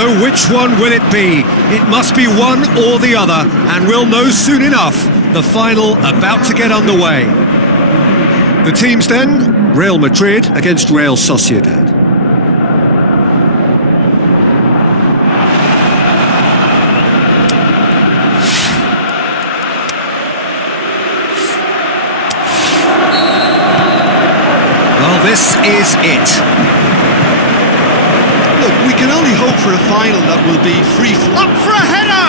So which one will it be? It must be one or the other, and we'll know soon enough. The final about to get underway. The teams then, Real Madrid against Real Sociedad. Well, this is it. Look, we can only hope for a final that will be free. Up for a header!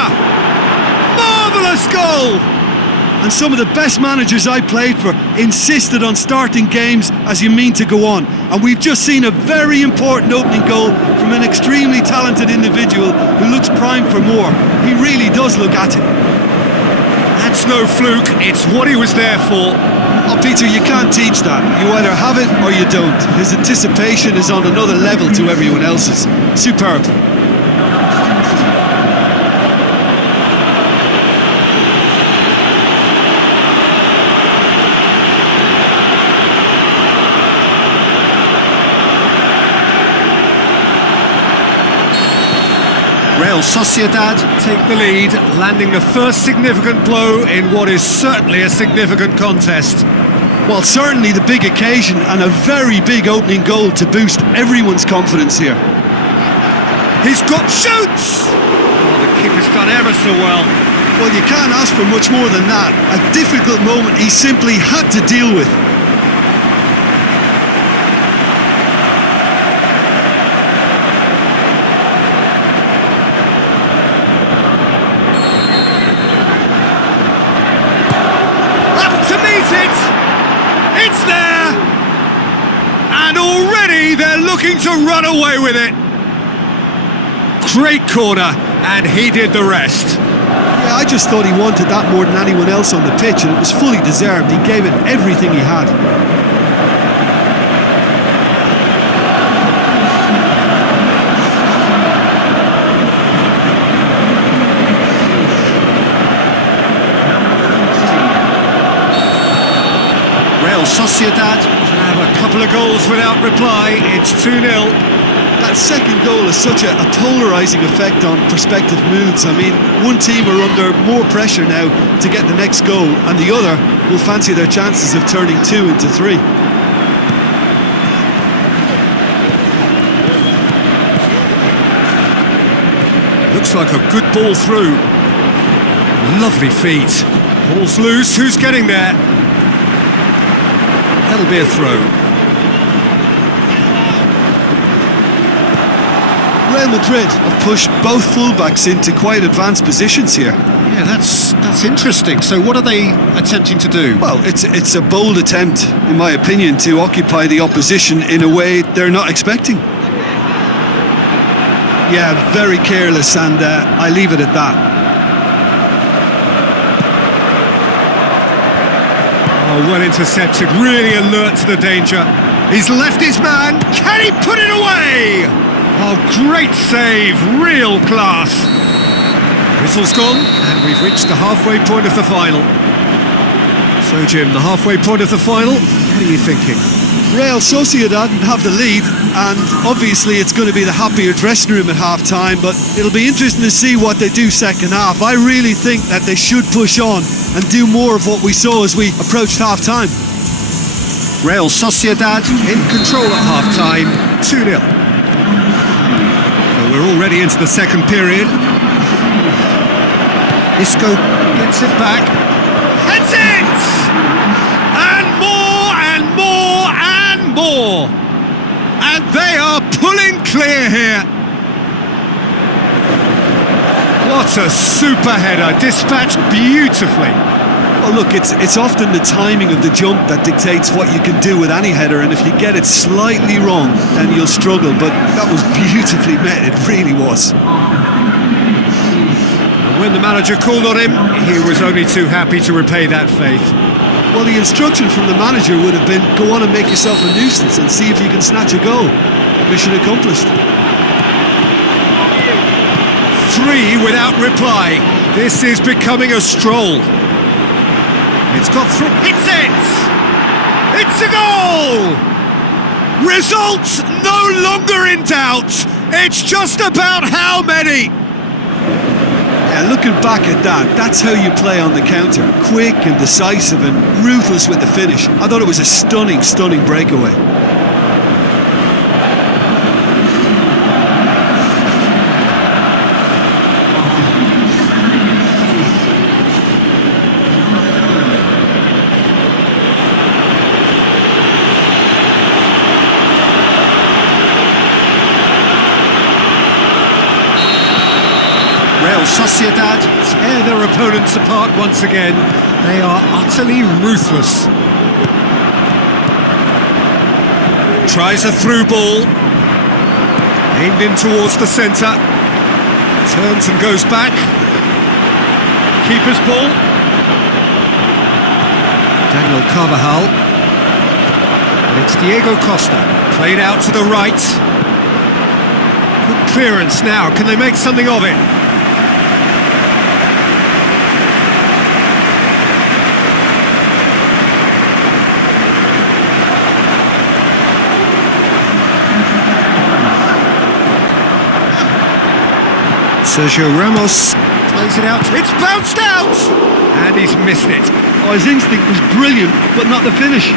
Marvellous goal! And some of the best managers I played for insisted on starting games as you mean to go on. And we've just seen a very important opening goal from an extremely talented individual who looks primed for more. He really does look at it. That's no fluke, it's what he was there for. Oh, Peter, you can't teach that. You either have it or you don't. His anticipation is on another level to everyone else's. Superb. Real Sociedad take the lead, landing the first significant blow in what is certainly a significant contest. Well, certainly the big occasion and a very big opening goal to boost everyone's confidence here. He's got shoots! Oh, the keeper's done ever so well. Well, you can't ask for much more than that. A difficult moment he simply had to deal with. It's there! And already they're looking to run away with it. Great corner, and he did the rest. Yeah, I just thought he wanted that more than anyone else on the pitch, and it was fully deserved. He gave it everything he had. Real Sociedad have a couple of goals without reply. It's 2-0. That second goal has such a polarising effect on prospective moods. I mean, one team are under more pressure now to get the next goal, and the other will fancy their chances of turning 2 into 3. Looks like a good ball through. Lovely feet. Ball's loose. Who's getting there? That'll be a throw. Real Madrid have pushed both fullbacks into quite advanced positions here. Yeah, that's interesting. So what are they attempting to do? Well, it's a bold attempt, in my opinion, to occupy the opposition in a way they're not expecting. Yeah, very careless, and I leave it at that. Oh, well intercepted, really alert to the danger. He's left his man, can he put it away? Oh, great save, real class. Whistle's gone, and we've reached the halfway point of the final. So, Jim, the halfway point of the final, what are you thinking? Real Sociedad have the lead, and obviously it's going to be the happier dressing room at half-time, but it'll be interesting to see what they do second half. I really think that they should push on and do more of what we saw as we approached half-time. Real Sociedad in control at half-time, 2-0. So we're already into the second period. Isco gets it back. Heads it! And more and more and more! And they are pulling clear here. What a super header, dispatched beautifully. Well, look, it's often the timing of the jump that dictates what you can do with any header, and if you get it slightly wrong, then you'll struggle, but that was beautifully met, it really was. When the manager called on him, he was only too happy to repay that faith. Well, the instruction from the manager would have been, go on and make yourself a nuisance and see if you can snatch a goal. Mission accomplished. 3 without reply. This is becoming a stroll. It's got through. Hits it! It's a goal! Results no longer in doubt. It's just about how many? Yeah, looking back at that, that's how you play on the counter. Quick and decisive and ruthless with the finish. I thought it was a stunning, stunning breakaway. Real Sociedad tear their opponents apart once again. They are utterly ruthless. Tries a through ball. Aimed in towards the centre. Turns and goes back. Keeper's ball. Daniel Carvajal. And it's Diego Costa. Played out to the right. Good clearance now. Can they make something of it? Sergio Ramos plays it out. It's bounced out! And he's missed it. Oh, his instinct was brilliant, but not the finish.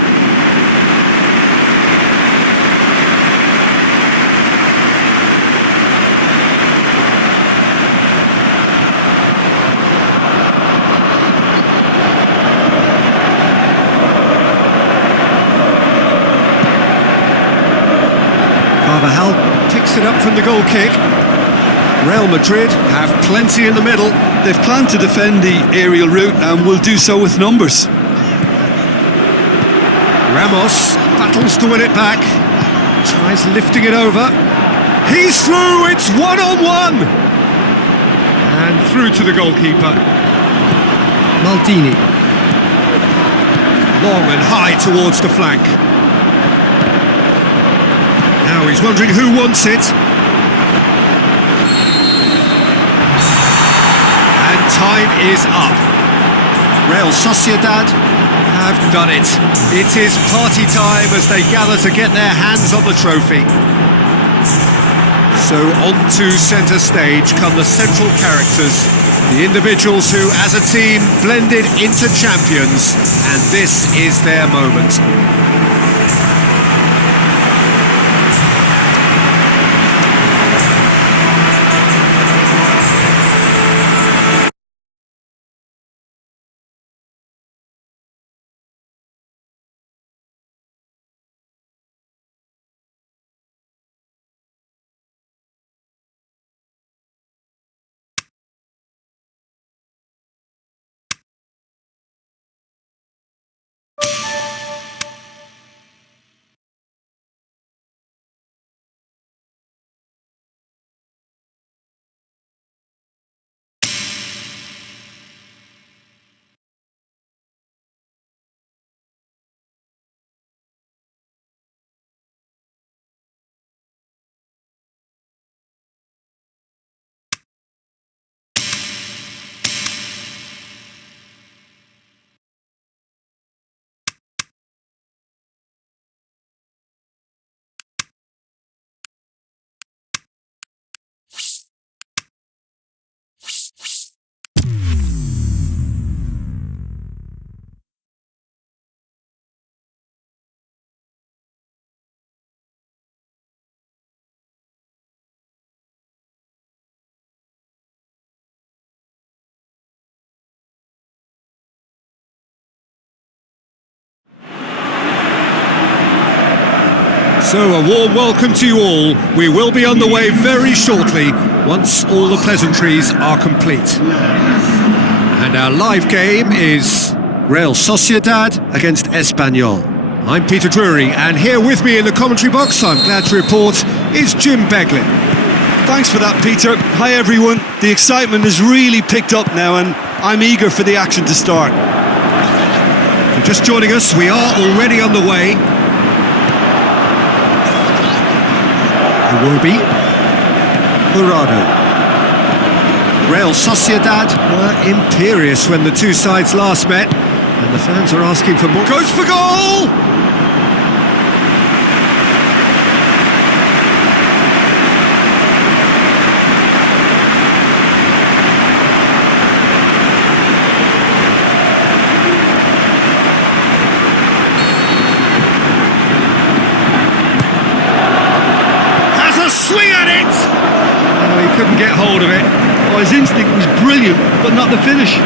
Carvajal picks it up from the goal kick. Real Madrid have plenty in the middle. They've planned to defend the aerial route and will do so with numbers. Ramos battles to win it back. Tries lifting it over. He's through, it's one-on-one! And through to the goalkeeper. Maldini. Long and high towards the flank. Now he's wondering who wants it. Time is up. Real Sociedad have done it. It is party time as they gather to get their hands on the trophy. So onto centre stage come the central characters, the individuals who as a team blended into champions, and this is their moment. So a warm welcome to you all. We will be on the way very shortly once all the pleasantries are complete. And our live game is Real Sociedad against Espanyol. I'm Peter Drury, and here with me in the commentary box, I'm glad to report, is Jim Beglin. Thanks for that, Peter. Hi everyone. The excitement has really picked up now and I'm eager for the action to start. If you're just joining us, we are already on the way. Iwobi, Jurado. Real Sociedad were imperious when the two sides last met, and the fans are asking for more. Goes for goal! couldn't get hold of it. Oh, his instinct was brilliant, but not the finish.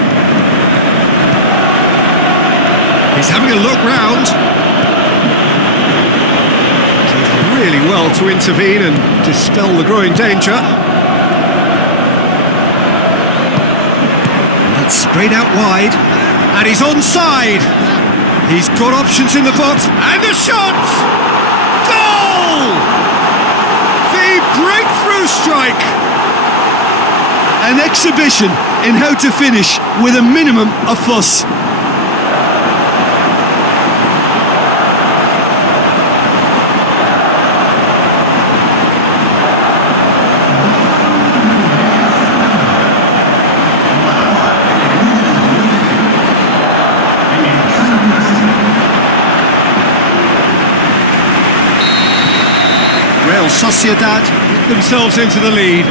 He's having a look round. Does really well to intervene and dispel the growing danger. And that's sprayed out wide. And he's onside. He's got options in the box. And the shot! Goal! The breakthrough strike. An exhibition in how to finish with a minimum of fuss. Real Sociedad get themselves into the lead.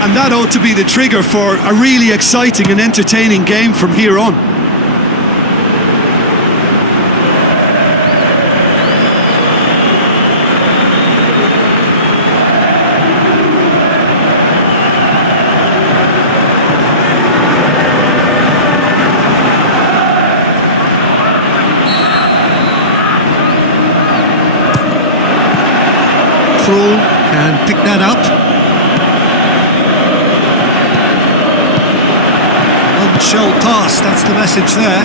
And that ought to be the trigger for a really exciting and entertaining game from here on. Krul can pick that up. Shell pass, that's the message there.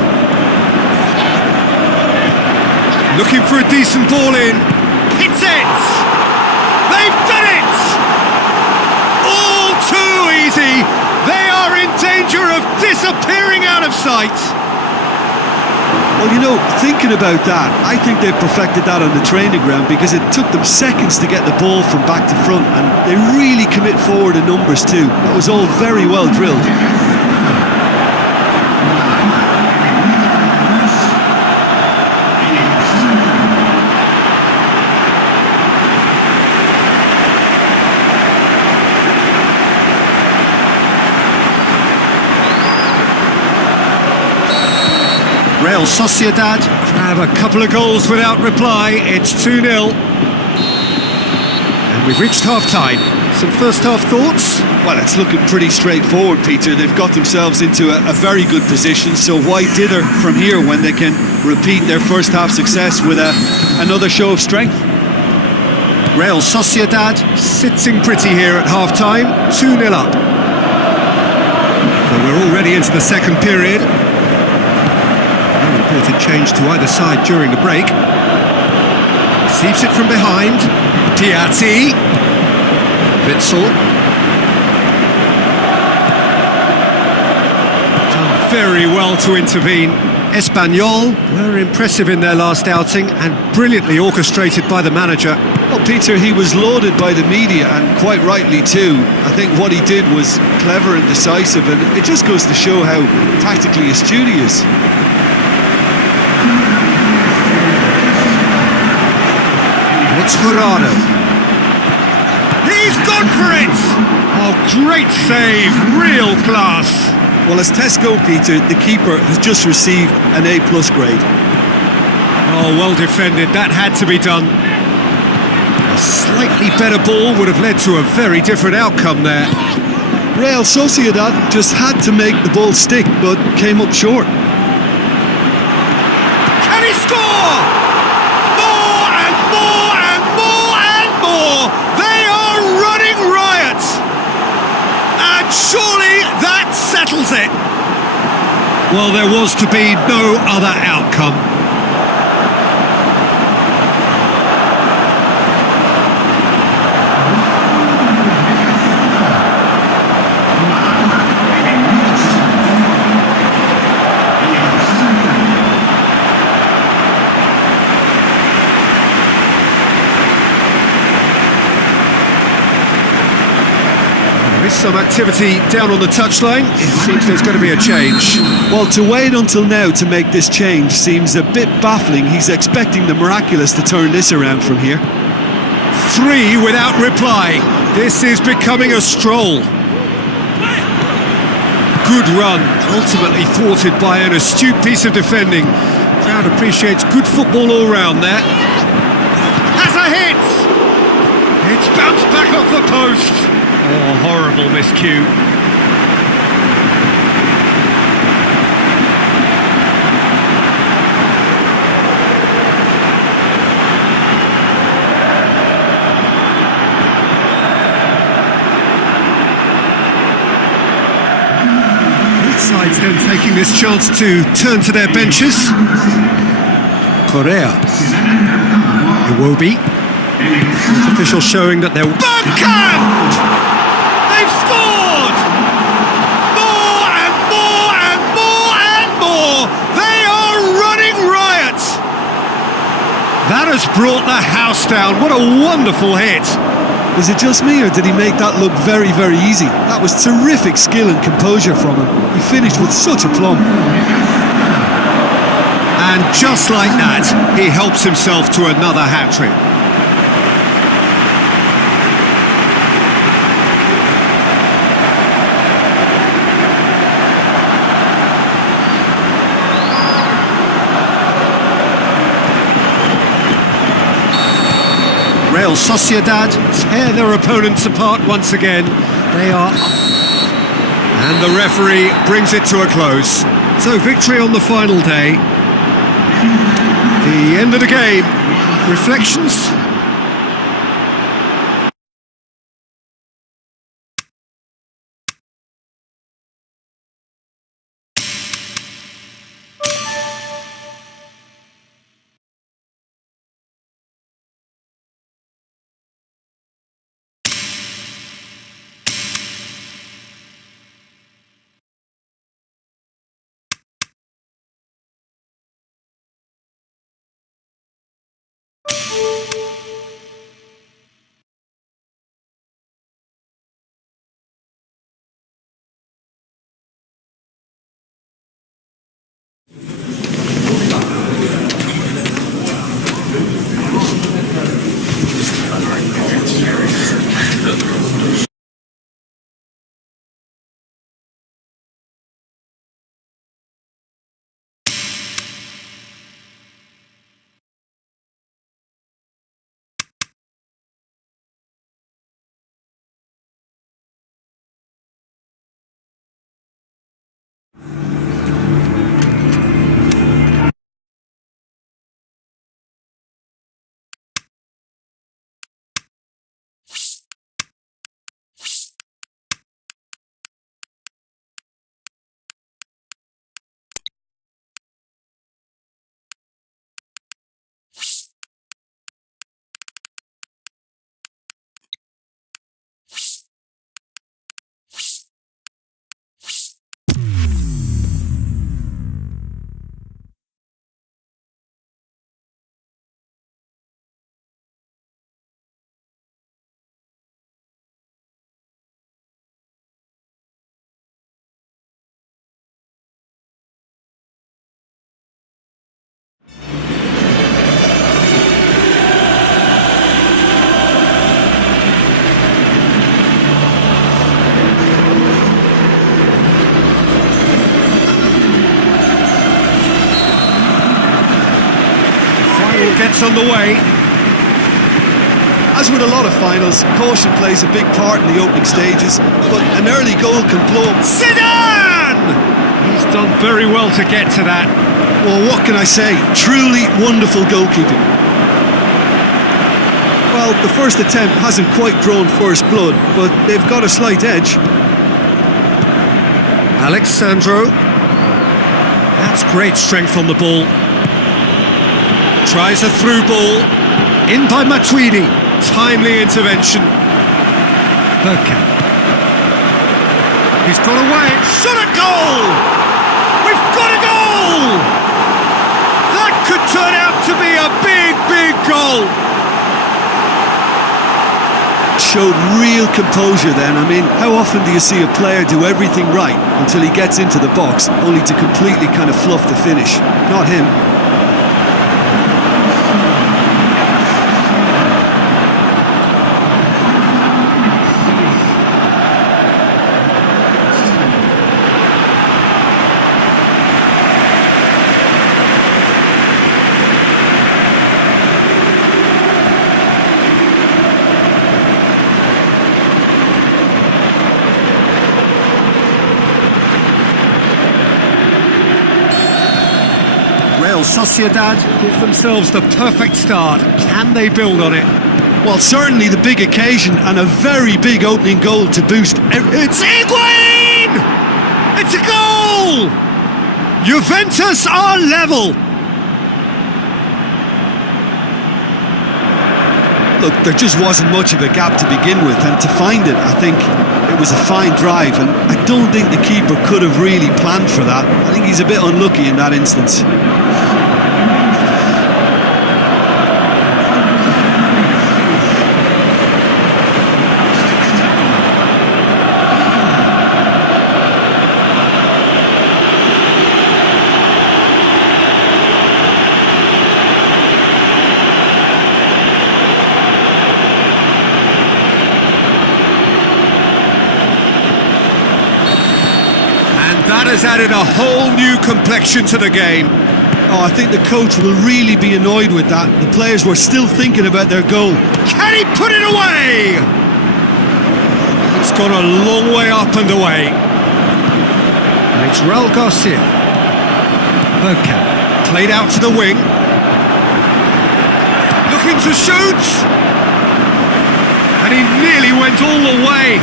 Looking for a decent ball in. Hits it! They've done it! All too easy. They are in danger of disappearing out of sight. Well, you know, thinking about that, I think they've perfected that on the training ground because it took them seconds to get the ball from back to front, and they really commit forward in numbers too. That was all very well drilled. Real Sociedad have a couple of goals without reply. It's 2-0. And we've reached half-time. Some first-half thoughts? Well, it's looking pretty straightforward, Peter. They've got themselves into a very good position, so why dither from here when they can repeat their first-half success with another show of strength? Real Sociedad sitting pretty here at half-time. 2-0 up. So we're already into the second period. Reported change to either side during the break. Receives it from behind. Piatti. Witzel. Done very well to intervene. Espanyol were impressive in their last outing and brilliantly orchestrated by the manager. Well, Peter, he was lauded by the media, and quite rightly too. I think what he did was clever and decisive, and it just goes to show how tactically astute he is. It's Jurado. He's gone for it! Oh, great save, real class. Well, as Tesco, Peter, the keeper has just received an A+ grade. Oh, well defended, that had to be done. A slightly better ball would have led to a very different outcome there. Real Sociedad just had to make the ball stick, but came up short. Can he score? More and more and more and more! They are running riot! And surely that settles it! Well, there was to be no other outcome. There is some activity down on the touchline. It seems there's going to be a change. Well, to wait until now to make this change seems a bit baffling. He's expecting the miraculous to turn this around from here. 3 without reply. This is becoming a stroll. Good run, ultimately thwarted by an astute piece of defending. Crowd appreciates good football all round there. Has a hit! It's bounced back off the post. Oh, horrible miscue. Both sides then taking this chance to turn to their benches. Correa. Iwobi. Fourth official showing that they're... Bergkamp! They've scored! More and more and more and more! They are running riot! That has brought the house down. What a wonderful hit! Was it just me, or did he make that look very, very easy? That was terrific skill and composure from him. He finished with such aplomb. And just like that, he helps himself to another hat-trick. Real Sociedad tear their opponents apart once again. They are... And the referee brings it to a close. So victory on the final day. The end of the game. Reflections? Gets underway. As with a lot of finals, caution plays a big part in the opening stages, but an early goal can blow up. Zidane! He's done very well to get to that. Well, what can I say? Truly wonderful goalkeeping. Well, the first attempt hasn't quite drawn first blood, but they've got a slight edge. Alexandro. That's great strength on the ball. Tries a through ball, in by Matuidi, timely intervention. Bergkamp. He's got away, shot a goal! We've got a goal! That could turn out to be a big, big goal! Showed real composure then. I mean, how often do you see a player do everything right until he gets into the box, only to completely kind of fluff the finish? Not him. Sociedad give themselves the perfect start. Can they build on it? Well, certainly the big occasion and a very big opening goal to boost. It's Higuain! It's a goal! Juventus are level. Look, there just wasn't much of a gap to begin with, and to find it, I think it was a fine drive, and I don't think the keeper could have really planned for that. I think he's a bit unlucky in that instance. That has added a whole new complexion to the game. Oh, I think the coach will really be annoyed with that. The players were still thinking about their goal. Can he put it away? It's gone a long way up and away. And it's Raul Garcia. Okay, played out to the wing. Looking to shoot. And he nearly went all the way.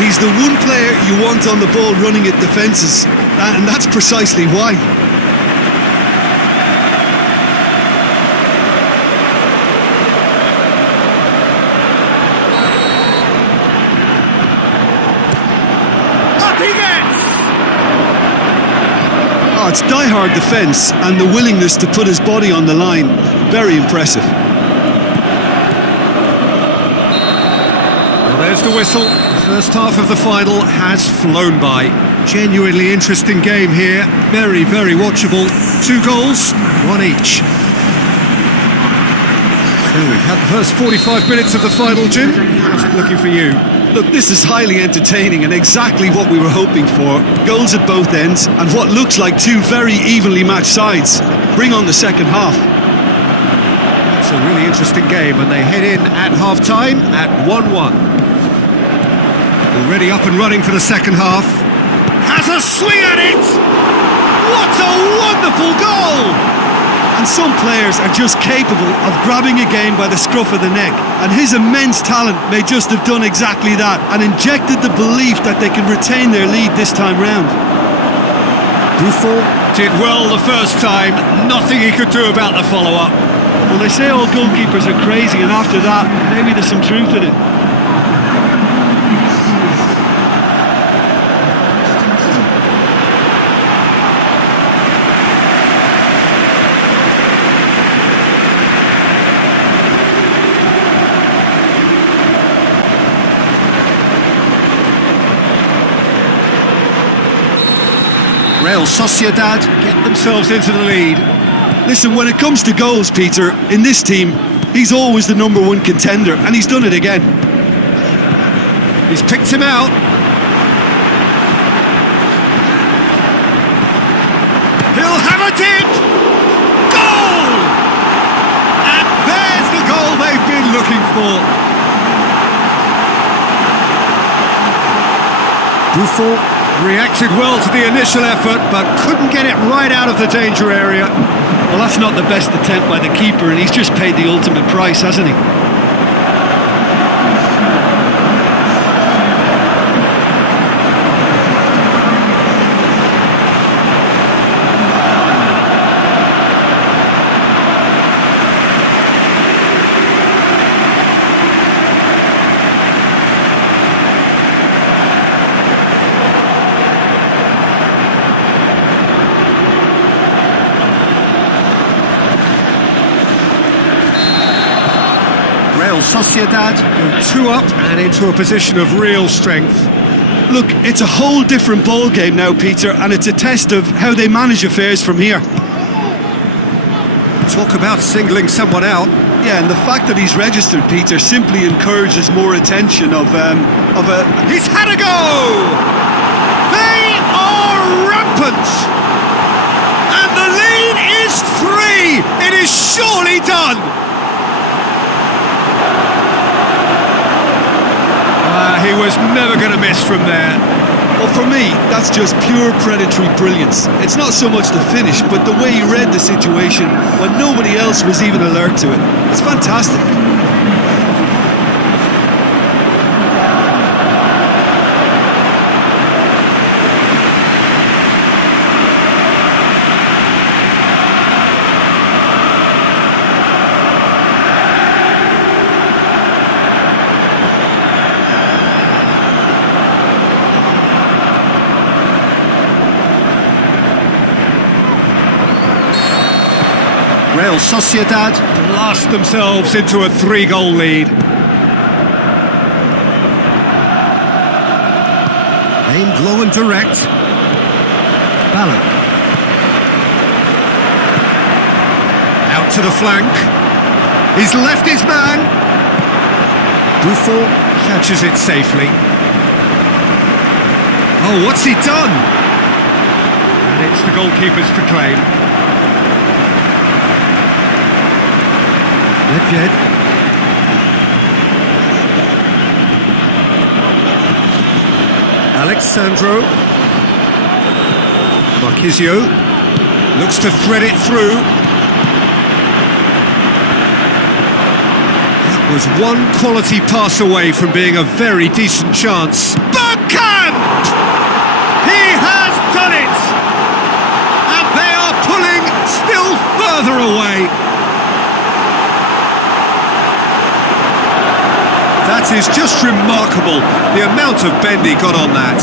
He's the one player you want on the ball running at defences, and that's precisely why. Up he gets! Oh, it's die-hard defence and the willingness to put his body on the line. Very impressive. Well, there's the whistle. First half of the final has flown by. Genuinely interesting game here. Very, very watchable. 2 goals, 1 each. So we've had the first 45 minutes of the final, Jim. How's it looking for you? Look, this is highly entertaining and exactly what we were hoping for. Goals at both ends and what looks like 2 very evenly matched sides. Bring on the second half. It's a really interesting game, and they head in at half-time at 1-1. Already up and running for the second half. Has a swing at it! What a wonderful goal! And some players are just capable of grabbing a game by the scruff of the neck, and his immense talent may just have done exactly that and injected the belief that they can retain their lead this time round. Buffon did well the first time, nothing he could do about the follow-up. Well, they say all goalkeepers are crazy, and after that, maybe there's some truth in it. Real Sociedad get themselves into the lead. Listen, when it comes to goals, Peter, in this team, he's always the #1 contender, and he's done it again. He's picked him out. He'll have a dip! Goal! And there's the goal they've been looking for. Buffon reacted well to the initial effort, but couldn't get it right out of the danger area. Well, that's not the best attempt by the keeper, and he's just paid the ultimate price, hasn't he? Real Sociedad go 2 up and into a position of real strength. Look, it's a whole different ball game now, Peter, and it's a test of how they manage affairs from here. Talk about singling someone out. Yeah, and the fact that he's registered, Peter, simply encourages more attention of a... He's had a go! They are rampant! And the lead is 3! It is surely done! He was never going to miss from there. Well, for me, that's just pure predatory brilliance. It's not so much the finish, but the way he read the situation when nobody else was even alert to it. It's fantastic. Real Sociedad blast themselves into a 3-goal lead. Aimed low and direct. Ballon. Out to the flank. He's left his man. Buffon catches it safely. Oh, what's he done? And it's the goalkeepers to claim. Nedved. Alexandro. Marquisio looks to thread it through. That was one quality pass away from being a very decent chance. Bergkamp! He has done it! And they are pulling still further away. That is just remarkable, the amount of bend he got on that.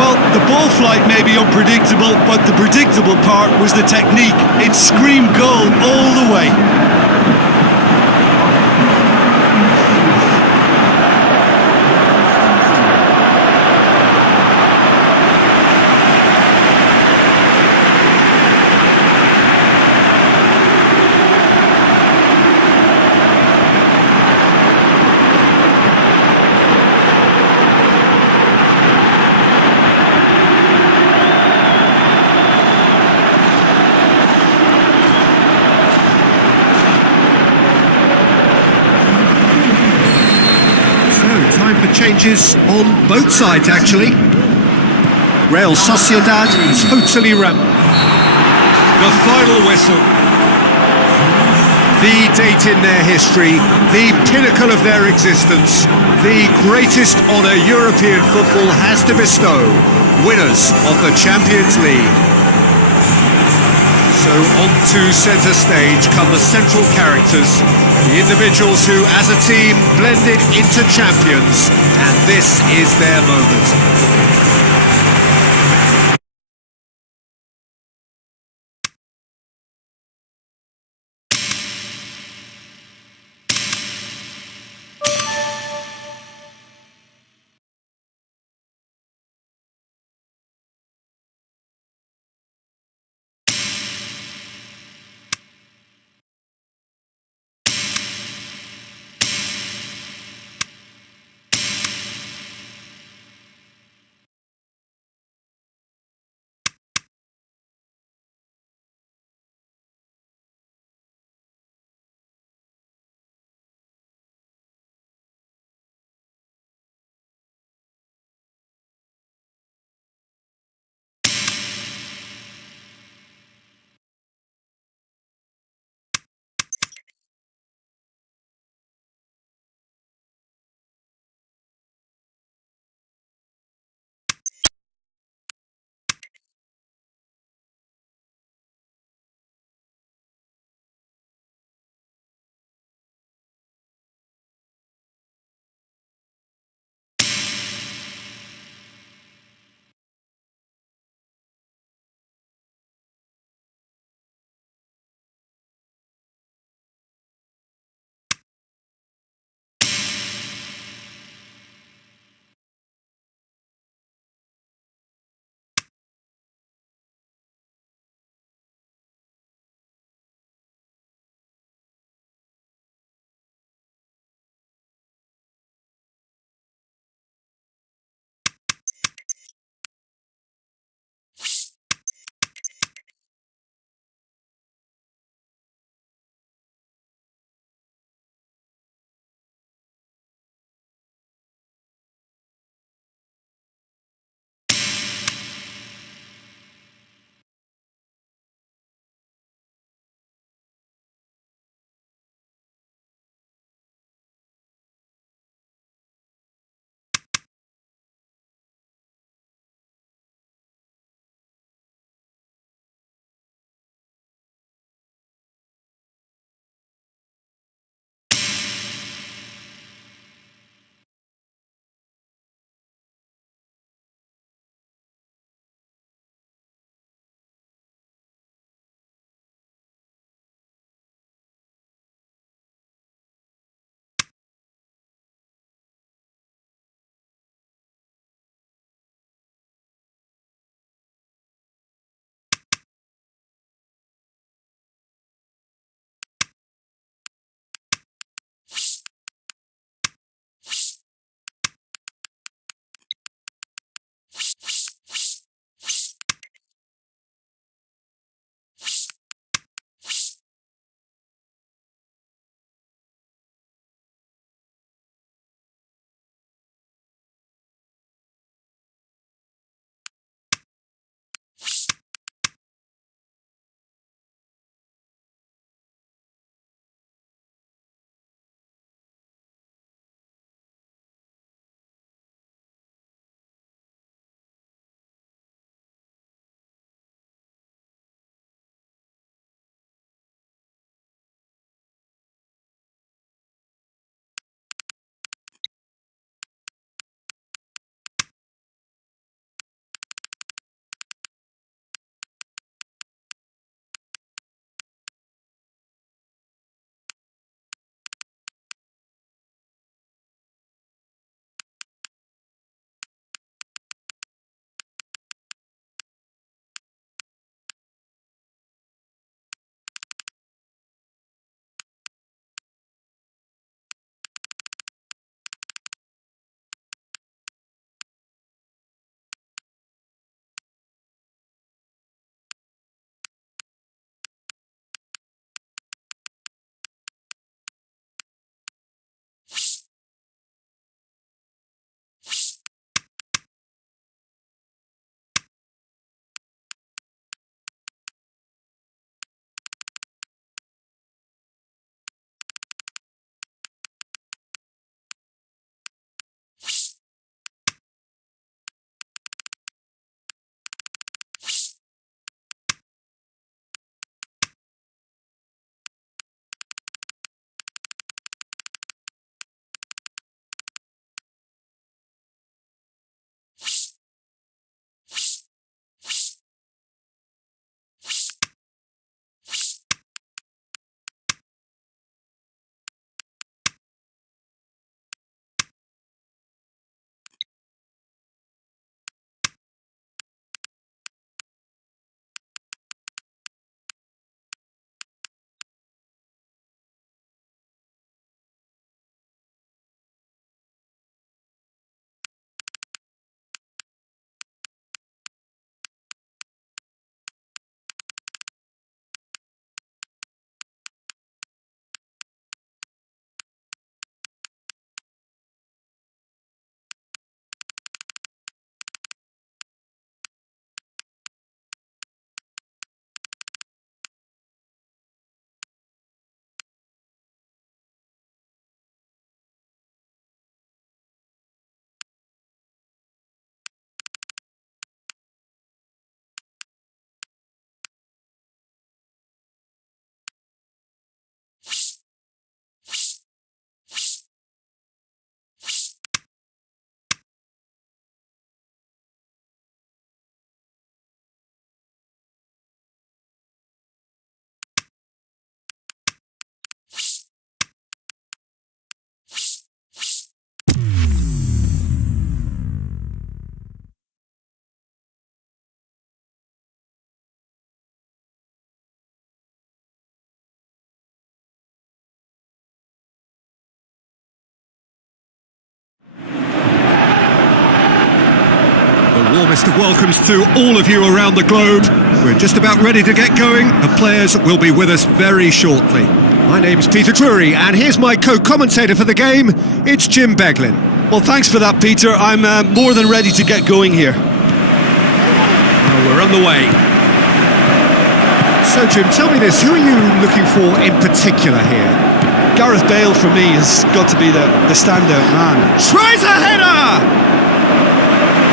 Well, the ball flight may be unpredictable, but the predictable part was the technique. It screamed goal all the way. Time for changes on both sides, actually. Real Sociedad totally rammed. The final whistle. The date in their history, the pinnacle of their existence, the greatest honour European football has to bestow. Winners of the Champions League. So onto centre stage come the central characters, the individuals who, as a team, blended into champions, and this is their moment. Warmest of welcomes to all of you around the globe. We're just about ready to get going. The players will be with us very shortly. My name's Peter Drury, and here's my co-commentator for the game. It's Jim Beglin. Well, thanks for that, Peter. I'm more than ready to get going here. Well, we're on the way. So, Jim, tell me this. Who are you looking for in particular here? Gareth Bale, for me, has got to be the standout man. Tries a header!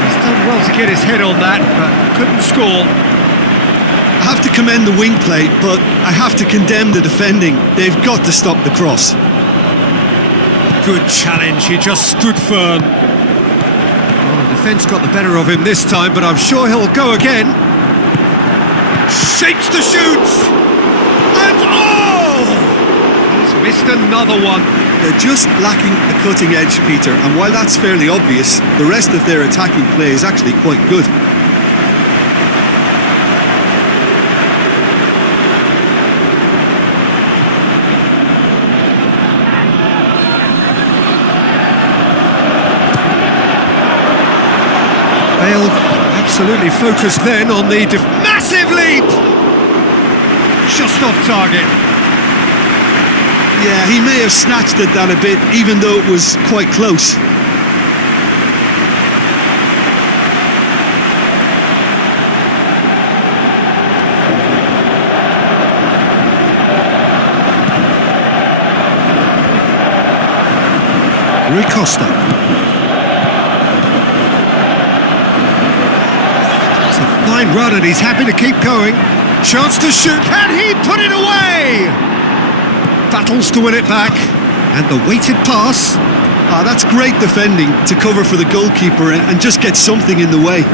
He's done well to get his head on that, but couldn't score. I have to commend the wing play, but I have to condemn the defending. They've got to stop the cross. Good challenge, he just stood firm. Well, the defence got the better of him this time, but I'm sure he'll go again. Shakes to shoot! And oh! He's missed another one. They're just lacking the cutting edge, Peter, and while that's fairly obvious, the rest of their attacking play is actually quite good. Bale absolutely focused then on the massive leap! Just off target. Yeah, he may have snatched at that a bit, even though it was quite close. Rui Costa. It's a fine run and he's happy to keep going. Chance to shoot. Can he put it away? Battles to win it back. And the weighted pass. That's great defending to cover for the goalkeeper and just get something in the way.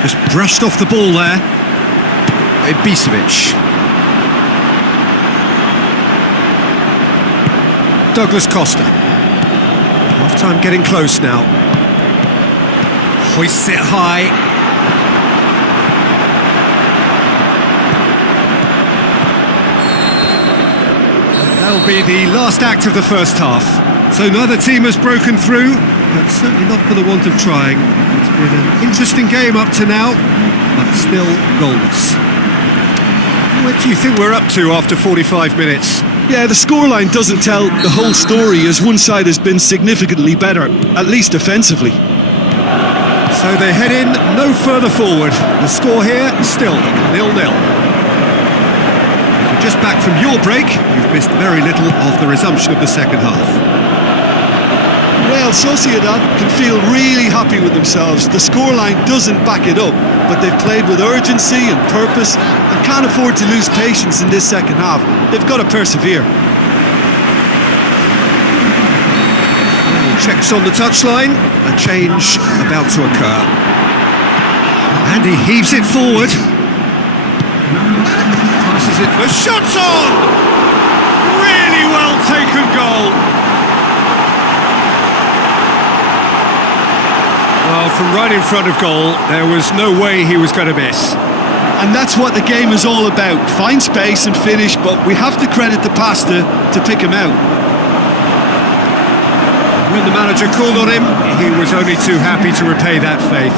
Just brushed off the ball there. Ibisevic. Douglas Costa. Half-time getting close now. Hoists it high. That'll be the last act of the first half. So neither team has broken through, but certainly not for the want of trying. It's been an interesting game up to now, but still goalless. What do you think we're up to after 45 minutes? Yeah, the scoreline doesn't tell the whole story, as one side has been significantly better, at least offensively. So they head in no further forward. The score here, still 0-0. If you're just back from your break, you've missed very little of the resumption of the second half. Well, Sociedad can feel really happy with themselves. The scoreline doesn't back it up, but they've played with urgency and purpose and can't afford to lose patience in this second half. They've got to persevere. Checks on the touchline, a change about to occur. And he heaves it forward. Passes it, the shot's on! Really well taken goal. Well, from right in front of goal, there was no way he was going to miss. And that's what the game is all about. Find space and finish, but we have to credit the pastor to pick him out. When the manager called on him, he was only too happy to repay that faith.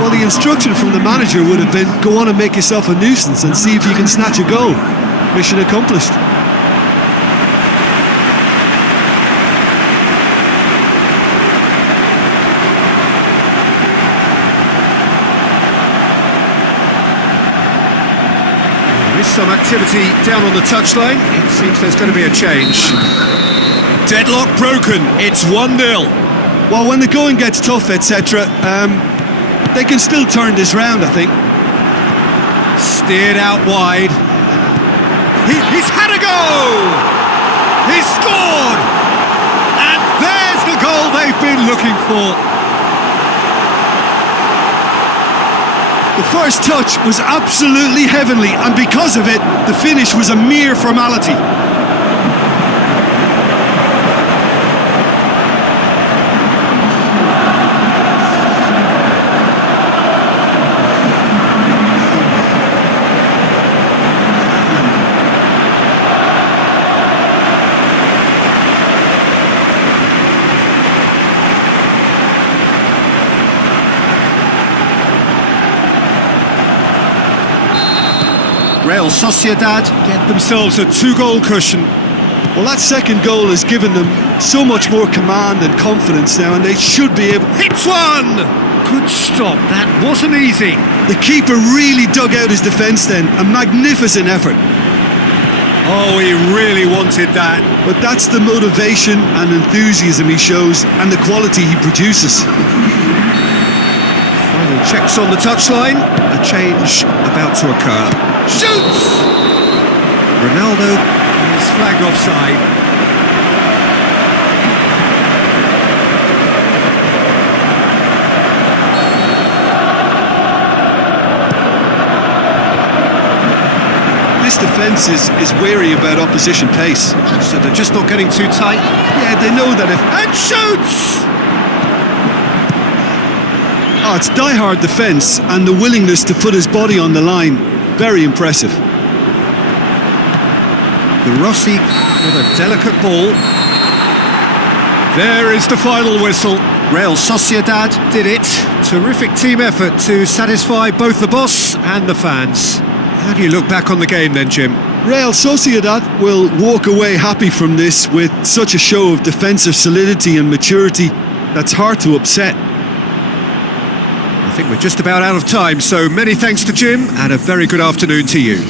Well, the instruction from the manager would have been, go on and make yourself a nuisance and see if you can snatch a goal. Mission accomplished. Some activity down on the touchline. It seems there's going to be a change. Deadlock broken. It's 1-0. Well, when the going gets tough, etc., they can still turn this round, I think. Steered out wide. He's had a go! He's scored! And there's the goal they've been looking for. The first touch was absolutely heavenly, and because of it, the finish was a mere formality. Real Sociedad get themselves a 2-goal cushion. Well, that second goal has given them so much more command and confidence now, and they should be able... Hits one! Good stop, that wasn't easy. The keeper really dug out his defence then, a magnificent effort. Oh, he really wanted that. But that's the motivation and enthusiasm he shows, and the quality he produces. Final checks on the touchline. A change about to occur. Shoots! Ronaldo is flagged offside. This defence is wary about opposition pace. So they're just not getting too tight. Yeah, they know that if... And shoots! Oh, it's die-hard defence and the willingness to put his body on the line. Very impressive. The Rossi with a delicate ball. There is the final whistle. Real Sociedad did it. Terrific team effort to satisfy both the boss and the fans. How do you look back on the game then, Jim? Real Sociedad will walk away happy from this with such a show of defensive solidity and maturity that's hard to upset. I think we're just about out of time, so many thanks to Jim and a very good afternoon to you.